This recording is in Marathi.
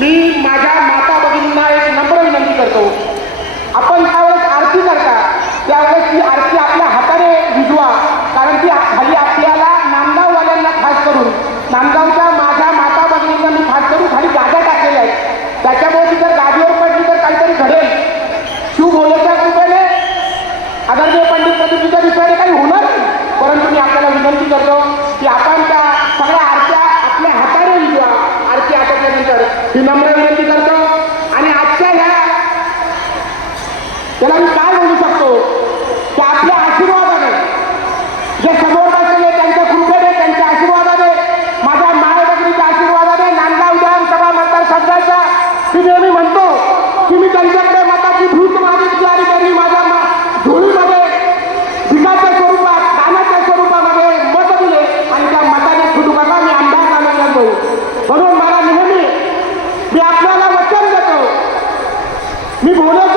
मी माझ्या माता भगिनींना एक नम्र विनंती करतो. आपण त्यावेळेस आरती करता. त्यावेळेस ती आरती आपल्या हाताने भिजवा कारण ती खाली आपल्याला नामगाववाल्यांना खास करून नांदगावच्या माझ्या माता भगिनींना मी खास करून खाली गाद्या टाकलेल्या आहेत. त्याच्यामुळे ती जर गादीवर पडली तर काहीतरी घडेल. शिव बोलेच्या कृपेने. आदरणीय पंडित प्रदीपजीच्या विषयाने काही होणार नाही. ही नम्र विनंती करतो. आणि आजच्या ह्या त्याला मी काय म्हणू शकतो? की आपल्या आशीर्वादाने. जे समोरचे त्यांच्या कृपेने त्यांच्या आशीर्वादाने माझ्या मायबकरीच्या आशीर्वादाने नांदगाव विधानसभा मतदारसंघाच्या मी नेहमी म्हणतो की मी त्यांच्याकडे मताची भूत मागितली आणि त्यांनी माझ्या धुळीमध्ये भिकाच्या स्वरूपात दानाच्या स्वरूपामध्ये मत दिले आणि त्या मताने कुटुंबाला मी आमदार नांदगाव ते आपल्याला वचन देतो. मी बोलत